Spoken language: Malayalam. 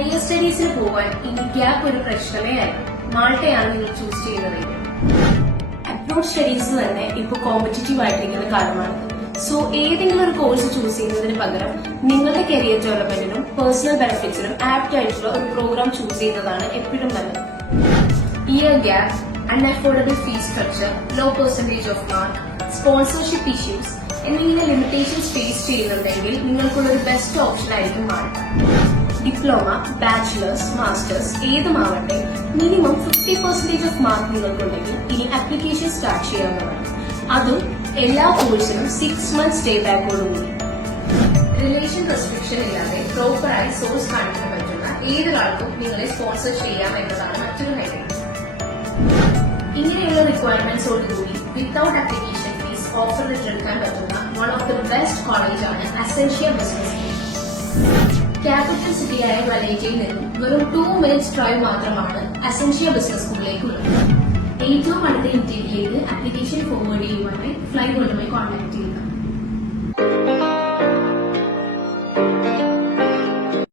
ഹയർ സ്റ്റഡീസിന് പോകാൻ ഇനി ഗ്യാപ്പ് ഒരു പ്രശ്നമേ അല്ല. മാൾട്ടയാണ് നിങ്ങൾ ചൂസ് ചെയ്യുന്നതെങ്കിൽ. അബ്രോഡ് സ്റ്റഡീസ് തന്നെ ഇപ്പോൾ കോമ്പറ്റീറ്റീവ് ആയിട്ടിരിക്കുന്ന കാലമാണ്. സോ ഏതെങ്കിലും ഒരു കോഴ്സ് ചൂസ് ചെയ്യുന്നതിന് പകരം നിങ്ങളുടെ കരിയർ ഡെവലപ്മെന്റിനും പേഴ്സണൽ ബെനിഫിറ്റ്സിനും ആപ്റ്റ് ആയിട്ടുള്ള ഒരു പ്രോഗ്രാം ചൂസ് ചെയ്യുന്നതാണ് എപ്പോഴും നല്ലത്. Year gap, unaffordable fees structure, low percentage of mark, sponsorship issues എന്നിങ്ങനെ ലിമിറ്റേഷൻസ് ഫേസ് ചെയ്യുന്നുണ്ടെങ്കിൽ നിങ്ങൾക്കുള്ള ഒരു ബെസ്റ്റ് ഓപ്ഷൻ ആയിരിക്കും മാൾട്ട. ഡിപ്ലോമ, ബാച്ചിലേഴ്സ്, മാസ്റ്റേഴ്സ് ഏതുമാവട്ടെ മിനിമം 50% ഓഫ് മാർക്ക് നിങ്ങൾക്കുണ്ടെങ്കിൽ ഇനി ആപ്ലിക്കേഷൻ സ്റ്റാർട്ട് ചെയ്യാവുന്നതാണ്. അതും എല്ലാ കോഴ്സിനും 6 months സ്റ്റേ ബാക്കോടുകൂടി. റിലേഷൻ റെസ്ട്രിക്ഷൻ ഇല്ലാതെ പ്രോപ്പറായി സോഴ്സ് കാണിക്കാൻ പറ്റുന്ന ഏതൊരാൾക്കും നിങ്ങളെ സ്പോൺസർ ചെയ്യാം എന്നതാണ് മറ്റൊരു ഹൈലൈറ്റ്. ഇങ്ങനെയുള്ള റിക്വയർമെന്റ്സോടുകൂടി without application fees offer letter എടുക്കാൻ പറ്റുന്ന വൺ ഓഫ് ദ ബെസ്റ്റ് കോളേജാണ് അസെൻഷ്യ ബിസിനസ് സ്കൂൾ. ക്യാപിറ്റൽ സിറ്റിയായ വലേറ്റയിൽ നിന്നും വെറും 2 minutes ഡ്രൈവ് മാത്രമാണ് അസെൻഷ്യ ബിസിനസ് സ്കൂളിലേക്കുള്ളത്. ഏറ്റവും അടുത്ത ഇന്ത്യയിലേക്ക് ആപ്ലിക്കേഷൻ ഫോർവേഡ് ചെയ്യുവാനായി ഫ്ലൈ ബോർഡുമായി കോൺടാക്ട് ചെയ്യുക.